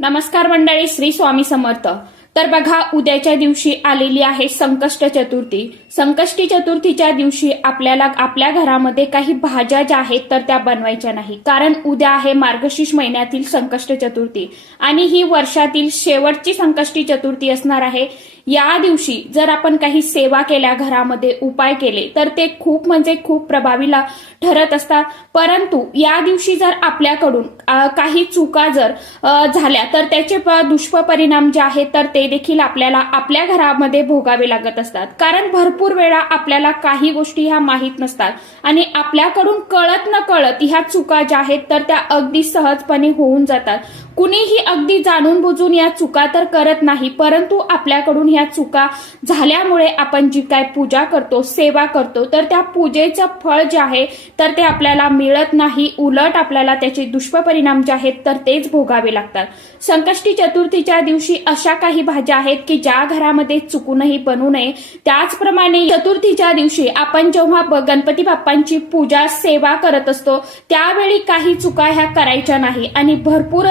नमस्कार मंडळी, श्री स्वामी समर्थ। तर बघा, उद्याच्या दिवशी आलेली आहे संकष्ट चतुर्थी। संकष्टी चतुर्थीच्या दिवशी आपल्याला आपल्या घरामध्ये काही भाज्या ज्या आहेत तर त्या बनवायच्या नाही, कारण उद्या आहे मार्गशीर्ष महिन्यातील संकष्ट चतुर्थी आणि ही वर्षातील शेवटची संकष्टी चतुर्थी असणार आहे। या दिवशी जर आपण काही सेवा केल्या, घरामध्ये उपाय केले तर ते खूप म्हणजे खूप प्रभावी ठरत असतात। परंतु या दिवशी जर आपल्याकडून काही चुका जर झाल्या तर त्याचे दुष्परिणाम जे आहेत तर ते देखील आपल्याला आपल्या घरामध्ये भोगावे लागत असतात। कारण भरपूर वेळा आपल्याला काही गोष्टी ह्या माहीत नसतात आणि आपल्याकडून कळत न कळत ह्या चुका ज्या आहेत तर त्या अगदी सहजपणे होऊन जातात। कुणीही अगदी जाणून बुजून या चुका तर करत नाही, परंतु आपल्याकडून ह्या चुका झाल्यामुळे आपण जी काय पूजा करतो, सेवा करतो, तर त्या पूजेचं फळ जे आहे तर ते आपल्याला मिळत नाही, उलट आपल्याला त्याचे दुष्परिणाम जे आहेत तर तेच भोगावे लागतात। संकष्टी चतुर्थीच्या दिवशी अशा काही भाज्या आहेत की ज्या घरामध्ये चुकूनही बनू नये। त्याचप्रमाणे चतुर्थीच्या दिवशी आपण जेव्हा गणपती बाप्पांची पूजा सेवा करत असतो त्यावेळी काही चुका ह्या करायच्या नाही आणि भरपूर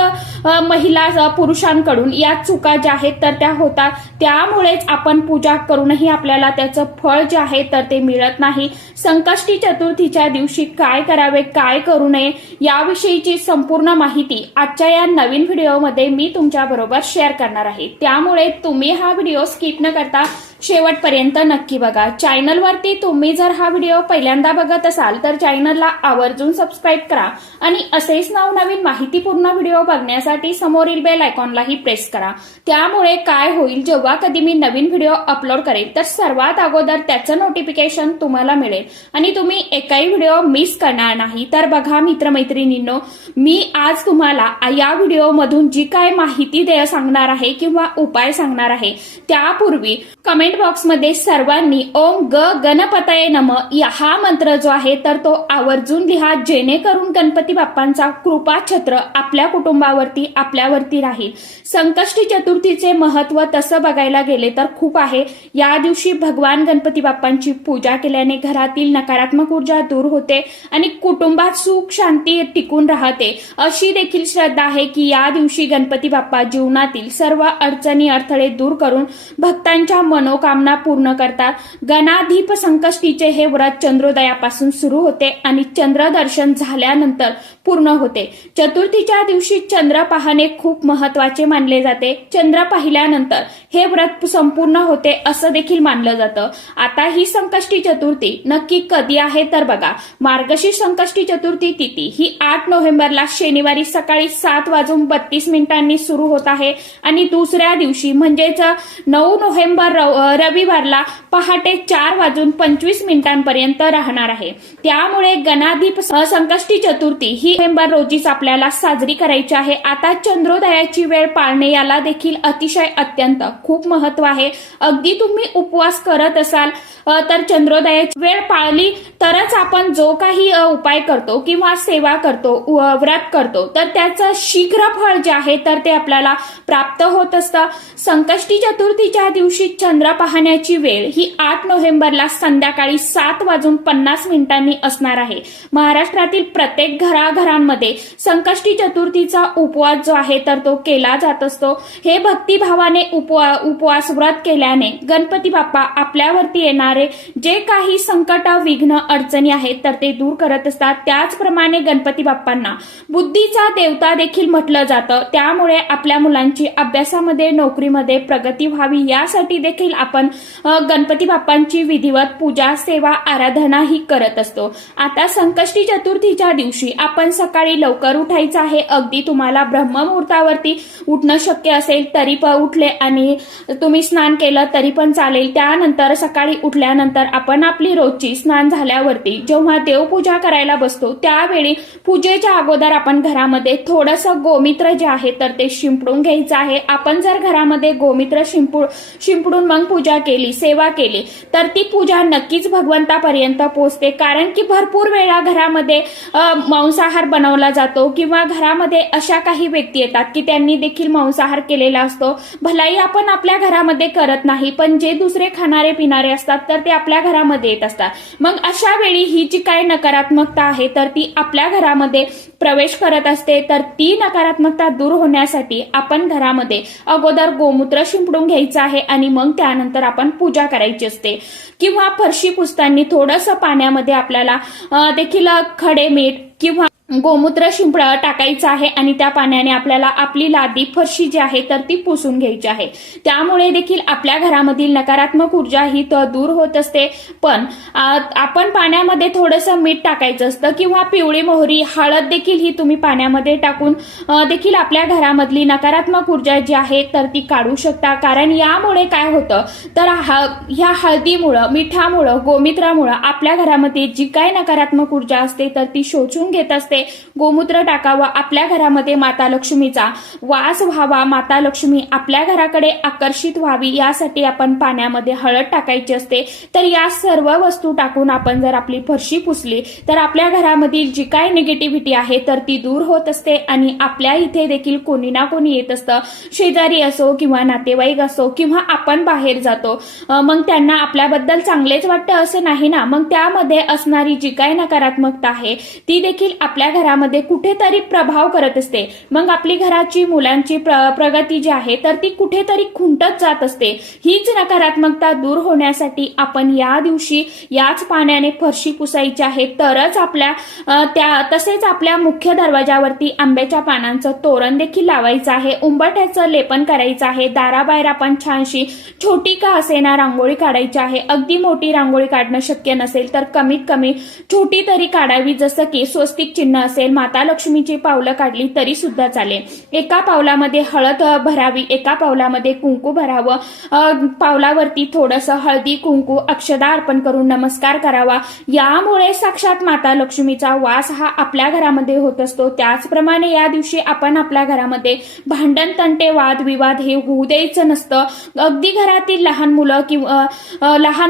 महिला पुरुषांकडून या चुका ज्या आहेत तर त्या होतात। त्यामुळेच आपण पूजा करूनही आपल्याला त्याचं फळ जे आहे तर ते मिळत नाही। संकष्टी चतुर्थीच्या दिवशी काय करावे, काय करू नये याविषयीची संपूर्ण माहिती आजच्या या नवीन व्हिडिओमध्ये मी तुमच्या बरोबर शेअर करणार आहे। त्यामुळे तुम्ही हा व्हिडिओ स्किप न करता शेवटपर्यंत नक्की बघा। चॅनलवरती तुम्ही जर हा व्हिडिओ पहिल्यांदा बघत असाल तर चॅनलला आवर्जून सबस्क्राईब करा आणि असेच नवनवीन माहितीपूर्ण व्हिडिओ बघण्यासाठी समोरील बेल आयकॉनलाही प्रेस करा। त्यामुळे काय होईल, जेव्हा कधी मी नवीन व्हिडिओ अपलोड करेल तर सर्वात अगोदर त्याचं नोटिफिकेशन तुम्हाला मिळेल आणि तुम्ही एकही व्हिडिओ मिस करणार नाही। तर बघा मित्रमैत्रिणींनो, मी आज तुम्हाला या व्हिडिओमधून जी काय माहिती सांगणार आहे किंवा उपाय सांगणार आहे त्यापूर्वी कमेंट बॉक्समध्ये सर्वांनी ओम गणपतये नमः हा मंत्र जो आहे तर तो आवर्जून लिहा, जेणेकरून गणपती बाप्पांचा कृपा छत्र आपल्या कुटुंबावरती आपल्यावरती राहील। संकष्टी चतुर्थीचे महत्व तसं बघायला गेले तर खूप आहे। या दिवशी भगवान गणपती बाप्पांची पूजा केल्याने घरातील नकारात्मक ऊर्जा दूर होते आणि कुटुंबात सुख शांती टिकून राहते, अशी देखील श्रद्धा आहे की या दिवशी गणपती बाप्पा जीवनातील सर्व अडचणी अडथळे दूर करून भक्तांच्या मनोकामना पूर्ण करतात। गणाधीप संकष्टीचे हे व्रत चंद्रोदयापासून सुरू होते आणि चंद्रदर्शन झाल्यानंतर पूर्ण होते। चतुर्थीच्या दिवशी चंद्र पाहणे खूप महत्वाचे मानले जाते। चंद्र पाहिल्यानंतर हे व्रत संपूर्ण होते असं देखील मानलं जातं। आता ही संकष्टी चतुर्थी नक्की कधी आहे तर बघा, मार्गशीर्ष संकष्टी चतुर्थी तिथी ही 8 नोव्हेंबरला शनिवारी सकाळी 7:32 सुरू होत आहे आणि दुसऱ्या दिवशी म्हणजेच 9 नोव्हेंबर रविवारला पहाटे 4:25 पर्यंत राहणार आहे। त्यामुळे गणाधीप संकष्टी चतुर्थी ही नोव्हेंबर रोजीच आपल्याला साजरी करायची आहे। आता चंद्रोदयाची वेळ पाळणे याला देखील अतिशय अत्यंत खूप महत्व आहे। अगदी तुम्ही उपवास करत असाल तर चंद्रोदयाची वेळ पाळली तरच आपण जो काही उपाय करतो किंवा सेवा करतो, व्रत करतो, तर त्याचं शीघ्र फळ जे आहे तर ते आपल्याला प्राप्त होत असतं। संकष्टी चतुर्थीच्या दिवशी चंद्र पाहण्याची वेळ ही 8 नोव्हेंबरला संध्याकाळी 7:50 असणार आहे। महाराष्ट्रातील प्रत्येक घराघरांमध्ये संकष्टी चतुर्थीचा उपवास जो आहे तर तो केला जात असतो। हे भक्तिभावाने उपवास व्रत केल्याने गणपती बाप्पा आपल्यावरती येणारे जे काही संकट, विघ्न, अडचणी आहेत तर ते दूर करत असतात। त्याचप्रमाणे गणपती बाप्पांना बुद्धीचा देवता देखील म्हटलं जातं। त्यामुळे आपल्या मुलांची अभ्यासामध्ये, नोकरीमध्ये प्रगती व्हावी यासाठी देखील आपण गणपती बाप्पांची विधिवत पूजा, सेवा, आराधना ही करत असतो। आता संकष्टी चतुर्थीच्या दिवशी आपण सकाळी लवकर उठायचं आहे। अगदी तुम्हाला ब्रह्ममुहूर्तावरती उठणं शक्य असेल तरी उठले आणि तुम्ही स्नान केलं तरी पण चालेल। त्यानंतर सकाळी उठल्यानंतर आपण आपली रोजची स्नान झाल्यावरती जेव्हा देवपूजा करायला बसतो त्यावेळी पूजेच्या अगोदर आपण घरामध्ये थोडंसं गोमित्र जे आहे तर ते शिंपडून घ्यायचं घ्यायचं आहे. आपण जर घरामध्ये गोमित्र शिंपडून मग पूजा केली, सेवा केली, तर ती पूजा नक्कीच भगवंतापर्यंत पोहोचते. कारण की भरपूर वेळा घरामध्ये मांसाहार बनवला जातो किंवा घरामध्ये अशा काही व्यक्ती येतात की त्यांनी देखील मांसाहार केलेला असतो. भलाई आपण आपल्या घरामध्ये करत नाही, पण जे दुसरे खाणारे पिणारे असतात तर ते आपल्या घरामध्ये येत असतात. मग अशा वेळी ही जी काही नकारात्मकता आहे तर ती आपल्या घरामध्ये प्रवेश करत असते. तर ती नकारात्मकता दूर होण्यासाठी आपण घरामध्ये अगोदर गोमूत्र शिंपडून घ्यायचं आहे आणि मग त्यानंतर आपण पूजा करायची असते. किंवा फरशी पुसताना थोडंसं पाण्यामध्ये आपल्याला देखील खडे मीठ किंवा गोमूत्र शिंपड टाकायचं आहे आणि त्या पाण्याने आपल्याला आपली लादी फरशी जी आहे तर ती पुसून घ्यायची आहे. त्यामुळे देखील आपल्या घरामधील नकारात्मक ऊर्जा ही दूर होत असते. पण आपण पाण्यामध्ये थोडंसं मीठ टाकायचं असतं किंवा पिवळी मोहरी, हळद देखील ही तुम्ही पाण्यामध्ये टाकून देखील आपल्या घरामधली नकारात्मक ऊर्जा जी आहे तर ती काढू शकता. कारण यामुळे काय होतं तर ह्या हळदीमुळं, मिठामुळं, गोमित्रामुळं आपल्या घरामध्ये जी काय नकारात्मक ऊर्जा असते तर ती शोषून घेत असते. गोमूत्र टाकावं, आपल्या घरामध्ये माता लक्ष्मीचा वास व्हावा, माता लक्ष्मी आपल्या घराकडे आकर्षित व्हावी यासाठी आपण पाण्यामध्ये हळद टाकायची असते. तर या सर्व वस्तू टाकून आपण जर आपली फरशी पुसली तर आपल्या घरामधील जी काय निगेटिव्हिटी आहे तर ती दूर होत असते आणि आपल्या इथे देखील कोणी ना कोणी येत असतं. शेजारी असो किंवा नातेवाईक असो किंवा आपण बाहेर जातो, मग त्यांना आपल्याबद्दल चांगलेच वाटतं असं नाही ना. मग त्यामध्ये असणारी जी काय नकारात्मकता आहे ती देखील आपल्या घरामध्ये कुठेतरी प्रभाव करत असते. मग आपली घराची, मुलांची प्रगती जी आहे तर ती कुठेतरी खुंटत जात असते. हीच नकारात्मकता दूर होण्यासाठी आपण या दिवशी याच पाण्याने फरशी पुसायची आहे. तरच तसेच आपल्या मुख्य दरवाजावरती आंब्याच्या पानांचं तोरण देखील लावायचं आहे. उंबरठ्याचं लेपन करायचं आहे. दाराबाहेर आपण छानशी छोटी का असेना रांगोळी काढायची आहे. अगदी मोठी रांगोळी काढणं शक्य नसेल तर कमीत कमी छोटी तरी काढावी. जसं की स्वस्तिक चिन्ह असेल, माता लक्ष्मीची पावलं काढली तरी सुद्धा चालेल. एका पावलामध्ये हळद भरावी, एका पावलामध्ये कुंकू भरावं. पावलावरती थोडंसं हळदी, कुंकू, अक्षदा अर्पण करून नमस्कार करावा. यामुळे साक्षात माता लक्ष्मीचा वास हा आपल्या घरामध्ये होत असतो. त्याचप्रमाणे या दिवशी आपण आपल्या घरामध्ये भांडण, तंटे, वाद विवाद हे होऊ द्यायचं नसतं. अगदी घरातील लहान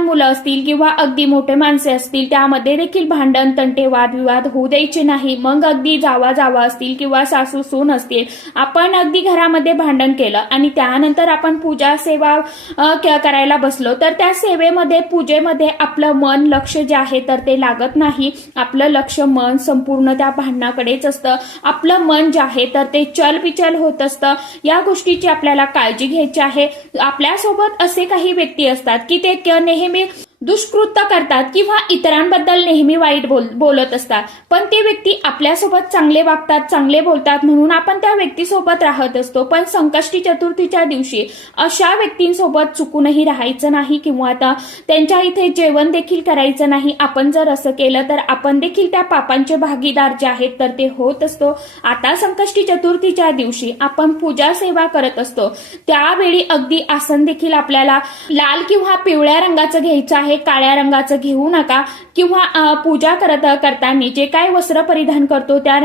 मुलं असतील किंवा अगदी मोठे माणसे असतील त्यामध्ये देखील भांडण, तंटे, वाद विवाद होऊ द्यायचे नाही. मग अगदी जावा असतील किंवा सासू सून असतील, आपण अगदी घरामध्ये भांडण केलं आणि त्यानंतर आपण पूजा सेवा करायला बसलो तर त्या सेवेमध्ये, पूजेमध्ये आपलं मन, लक्ष जे आहे तर ते लागत नाही. आपलं लक्ष, मन संपूर्ण त्या भांडणाकडेच असतं. आपलं मन जे आहे तर ते चलबिचल होत असतं. या गोष्टीची आपल्याला काळजी घ्यायची आहे. आपल्यासोबत असे काही व्यक्ती असतात की ते नेहमी दुष्कृत्य करतात किंवा इतरांबद्दल नेहमी वाईट बोलत असतात, पण ते व्यक्ती आपल्यासोबत चांगले वागतात, चांगले बोलतात म्हणून आपण त्या व्यक्तीसोबत राहत असतो. पण संकष्टी चतुर्थीच्या दिवशी अशा व्यक्तींसोबत चुकूनही राहायचं नाही किंवा आता त्यांच्या इथे जेवण देखील करायचं नाही. आपण जर असं केलं तर आपण देखील त्या पापांचे भागीदार जे आहेत तर ते होत असतो. आता संकष्टी चतुर्थीच्या दिवशी आपण पूजा सेवा करत असतो त्यावेळी अगदी आसन देखील आपल्याला लाल किंवा पिवळ्या रंगाचं घ्यायचं आहे, काळ्या रंगाचं घेऊ नका. किंवा पूजा करताना जे काय वस्त्र परिधान करतो त्या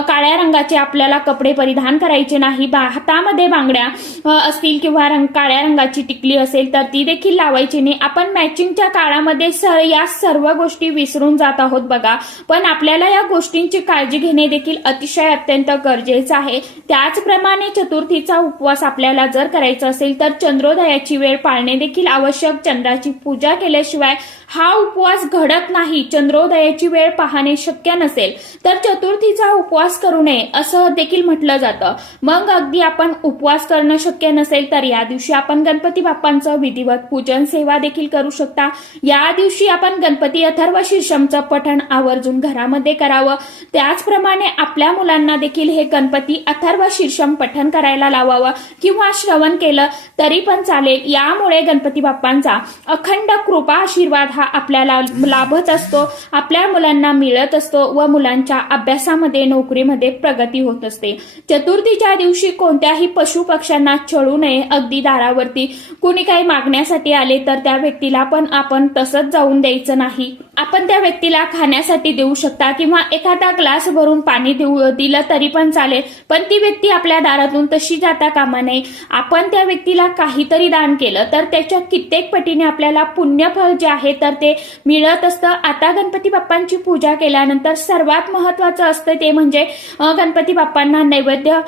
काळ्या रंगाचे आपल्याला कपडे परिधान करायचे नाही. हातामध्ये बांगड्या असतील किंवा काळ्या रंगाची टिकली असेल तर ती देखील लावायची नाही. आपण मॅचिंगच्या काळामध्ये या सर्व गोष्टी विसरून जात आहोत बघा. पण आपल्याला या गोष्टींची काळजी घेणे देखील अतिशय अत्यंत गरजेचं आहे. त्याचप्रमाणे चतुर्थीचा उपवास आपल्याला जर करायचा असेल तर चंद्रोदयाची वेळ पाळणे देखील आवश्यक. चंद्राची पूजा केल्याशिवाय हा उपवास घडत नाही. चंद्रोदयाची वेळ पाहणे शक्य नसेल तर चतुर्थीचा उपवास करू नये असं देखील म्हटलं जातं. मग अगदी आपण उपवास करणं शक्य नसेल तर या दिवशी आपण गणपती बाप्पांचं विधिवत पूजन सेवा देखील करू शकता. या दिवशी आपण गणपती अथर्व शीर्षमचं पठण आवर्जून घरामध्ये करावं. त्याचप्रमाणे आपल्या मुलांना देखील हे गणपती अथर्व शीर्षम पठण करायला लावावं किंवा श्रवण केलं तरी पण चालेल. यामुळे गणपती बाप्पांचा अखंड कृपा कृपा आशीर्वाद हा आपल्याला लाभत असतो, आपल्या मुलांना मिळत असतो व मुलांच्या अभ्यासामध्ये नोकरीमध्ये प्रगती होत असते। चतुर्थीच्या दिवशी कोणत्याही पशु पक्ष्यांना छळू नये। अगदी दारावरती कुणी काही मागण्यासाठी आले तर त्या व्यक्तीला पण आपण तसंच जाऊन द्यायचं नाही। आपण त्या व्यक्तीला खाण्यासाठी देऊ शकता किंवा एखादा ग्लास भरून पाणी दिलं तरी पण चालेल, पण ती व्यक्ती आपल्या दारातून तशी जाता कामा नये। आपण त्या व्यक्तीला काहीतरी दान केलं तर त्याच्या कित्येक पटीने आपल्याला पुण्यफळ जे आहे तर ते मिळत असतं। आता गणपती बाप्पांची पूजा केल्यानंतर सर्वात महत्वाचं असतं ते म्हणजे गणपती बाप्पांना नैवेद्य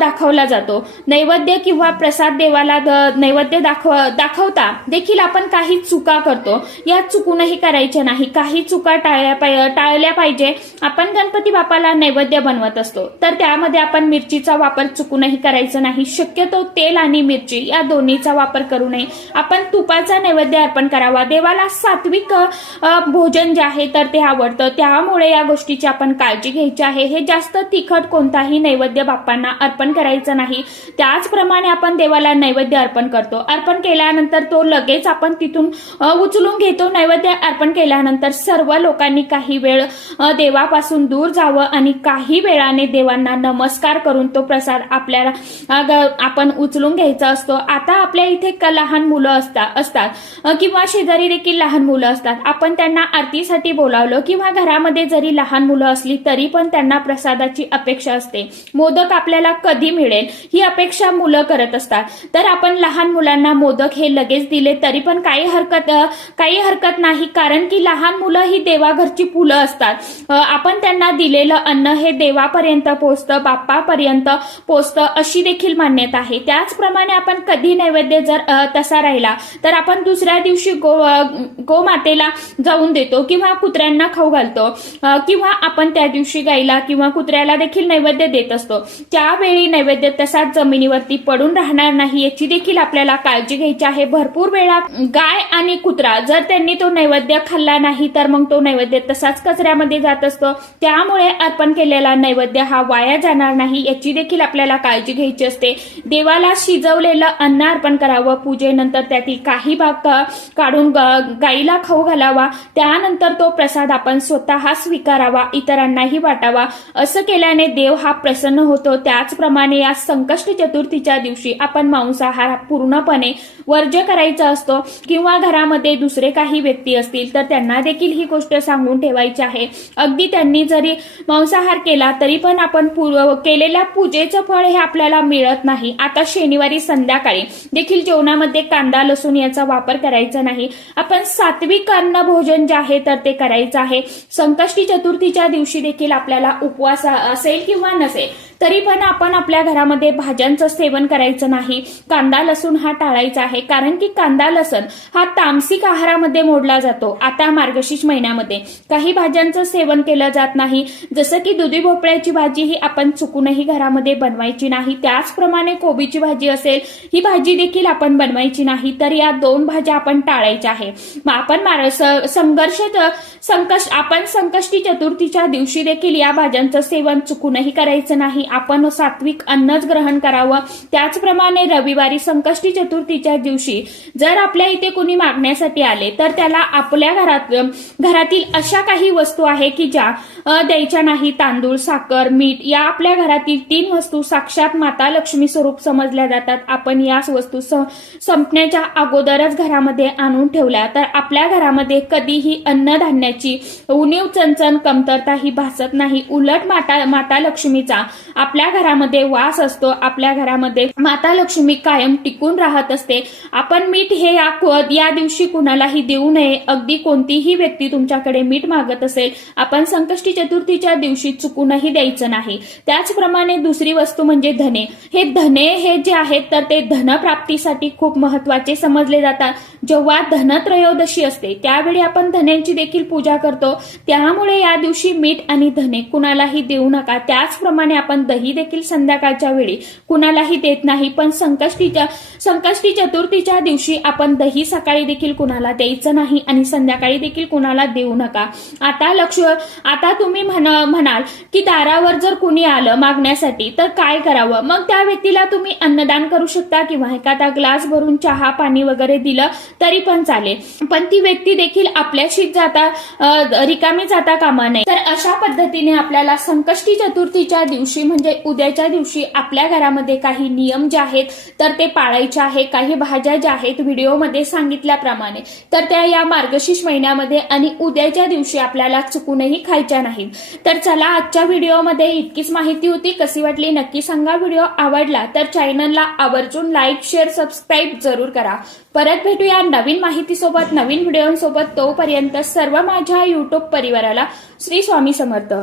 दाखवला जातो। नैवेद्य किंवा प्रसाद देवाला नैवेद्य दाखवता देखील आपण काही चुका करतो, या चुकूनही करायच्या नाही। काही चुका टाळल्या पाहिजे। आपण गणपती बाप्पाला नैवेद्य बनवत असतो तर त्यामध्ये आपण मिरचीचा वापर चुकूनही करायचा नाही। शक्यतो तेल आणि मिरची या दोन्हीचा वापर करू नये। आपण तुपाचा नैवेद्य अर्पण करावा। देवाला सात्विक भोजन जे आहे तर ते आवडतं, त्यामुळे या गोष्टीची आपण काळजी घ्यायची आहे। हे जास्त तिखट कोणताही नैवेद्य बाप्पांना अर्पण करायचं नाही। त्याचप्रमाणे आपण देवाला नैवेद्य अर्पण करतो, अर्पण केल्यानंतर तो लगेच आपण तिथून उचलून घेतो। नैवेद्य अर्पण केल्यानंतर सर्व लोकांनी काही वेळ देवापासून दूर जावं आणि काही वेळाने देवांना नमस्कार करून तो प्रसाद आपल्याला आपण उचलून घ्यायचा असतो। आता आपल्या इथे लहान मुलं असतात किंवा शेजारी देखील लहान मुलं असतात, आपण त्यांना आरतीसाठी बोलावलं किंवा घरामध्ये जरी लहान मुलं असली तरी पण त्यांना प्रसादाची अपेक्षा असते। मोदक आपल्याला कधी मिळेल ही अपेक्षा मुलं करत असतात, तर आपण लहान मुलांना मोदक हे लगेच दिले तरी पण काही हरकत नाही, कारण की लहान मुलं ही देवाघरची फुलं असतात। आपण त्यांना दिलेलं अन्न हे देवापर्यंत पोहोचतं, बाप्पापर्यंत पोहोचतं अशी देखील मान्यता आहे। त्याचप्रमाणे आपण कधी नैवेद्य जर तसा राहिला तर आपण दुसऱ्या दिवशी गोमातेला जाऊन देतो किंवा कुत्र्यांना खाऊ घालतो किंवा आपण त्या दिवशी गाईला किंवा कुत्र्याला देखील नैवेद्य देत असतो। त्यावेळी नैवेद्य तसाच जमिनीवरती पडून राहणार नाही याची देखील आपल्याला काळजी घ्यायची आहे। भरपूर वेळा गाय आणि कुत्रा जर त्यांनी तो नैवेद्य खाल्ला नाही तर मग तो नैवेद्य तसाच कचऱ्यामध्ये जात असतो, त्यामुळे अर्पण केलेला नैवेद्य हा वाया जाणार नाही याची देखील आपल्याला काळजी घ्यायची असते। देवाला शिजवलेलं अन्न अर्पण करावं, पूजेनंतर त्यातील काही भाग काढून गाईला खाऊ घालावा, त्यानंतर तो प्रसाद आपण स्वतः स्वीकारावा, इतरांनाही वाटावा। असं केल्याने देव हा प्रसन्न होतो। त्याचप्रमाणे या संकष्ट चतुर्थीच्या दिवशी आपण मांसाहार पूर्णपणे वर्ज्य करायचा असतो किंवा घरामध्ये दुसरे काही व्यक्ती असतील तर त्यांना देखील ही गोष्ट सांगून ठेवायची आहे। अगदी त्यांनी जरी मांसाहार केला तरी पण आपण केलेल्या पूजेचं फळ हे आपल्याला मिळत नाही। आता शनिवारी संध्याकाळी देखील जेवणामध्ये कांदा लसूण याचा वापर करायचा नाही। आपण सात्विक अन्न भोजन जे आहे तर ते करायचं आहे। संकष्टी चतुर्थीच्या दिवशी देखील आपल्याला उपवास असेल किंवा नसेल तरी पण आपण आपल्या घरामध्ये भाज्यांचं सेवन करायचं नाही। कांदा लसूण हा टाळायचा आहे, कारण की कांदा लसूण हा तामसिक आहारामध्ये मोडला जातो। आता मार्गशीर्ष महिन्यामध्ये काही भाज्यांचं सेवन केलं जात नाही, जसं की दुधी भोपळ्याची भाजी ही आपण चुकूनही घरामध्ये बनवायची नाही। त्याचप्रमाणे कोबीची भाजी असेल ही भाजी देखील आपण बनवायची नाही, तर या दोन भाज्या आपण टाळायच्या आहे। आपण संकष्टी चतुर्थीच्या दिवशी देखील या भाज्यांचं सेवन चुकूनही करायचं नाही। आपण सात्विक अन्नच ग्रहण करावं। त्याचप्रमाणे रविवारी संकष्टी चतुर्थीच्या दिवशी जर आपल्या इथे कोणी मागण्यासाठी आले तर त्याला आपल्या घरातील अशा काही वस्तू आहे की ज्या द्यायच्या नाही। तांदूळ, साखर, मीठ या आपल्या घरातील 3 वस्तू साक्षात माता लक्ष्मी स्वरूप समजल्या जातात। आपण या वस्तू संपण्याच्या अगोदरच घरामध्ये आणून ठेवल्या तर आपल्या घरामध्ये कधीही अन्नधान्याची उणीव चणचण कमतरता ही भासत नाही। उलट माता लक्ष्मीचा आपल्या घरामध्ये वास असतो, आपल्या घरामध्ये माता लक्ष्मी कायम टिकून राहत असते। आपण मीठ हे या दिवशी कुणालाही देऊ नये। अगदी कोणतीही व्यक्ती तुमच्याकडे मीठ मागत असेल आपण संकष्टी चतुर्थीच्या दिवशी चुकूनही द्यायचं नाही। त्याचप्रमाणे दुसरी वस्तू म्हणजे धने। धने हे जे आहेत तर ते धनप्राप्तीसाठी खूप महत्वाचे समजले जातात। जेव्हा धनत्रयोदशी असते त्यावेळी आपण धन्यांची देखील पूजा करतो, त्यामुळे या दिवशी मीठ आणि धने कुणालाही देऊ नका। त्याचप्रमाणे आपण दही देखील संध्याकाळच्या वेळी कुणालाही देत नाही, पण संकष्टी चतुर्थीच्या दिवशी आपण दही सकाळी देखील कुणाला द्यायचं नाही आणि संध्याकाळी देखील कुणाला देऊ नका. आता तुम्ही म्हणाल की दारावर जर कुणी आलं मागण्यासाठी तर काय करावं? मग त्या व्यक्तीला तुम्ही अन्नदान करू शकता किंवा एखादा ग्लास भरून चहा पाणी वगैरे दिलं तरी पण चालेल, पण ती व्यक्ती देखील आपल्याशी रिकामी जाता कामा नये. तर अशा पद्धतीने आपल्याला संकष्टी चतुर्थीच्या दिवशी म्हणजे उद्याच्या दिवशी आपल्या घरामध्ये काही नियम जे आहेत तर ते पाळायचे आहे. काही भाज्या ज्या आहेत व्हिडिओमध्ये सांगितल्याप्रमाणे तर त्या या मार्गशीर्ष महिन्यामध्ये आणि उद्याच्या दिवशी आपल्याला चुकूनही खायच्या नाहीत. तर चला, आजच्या व्हिडिओमध्ये इतकीच माहिती होती. कशी वाटली नक्की सांगा. व्हिडिओ आवडला तर चॅनलला आवर्जून लाईक शेअर सबस्क्राईब जरूर करा. परत भेटूया नवीन माहितीसोबत नवीन व्हिडिओसोबत. तोपर्यंत सर्व माझ्या युट्यूब परिवाराला श्री स्वामी समर्थ.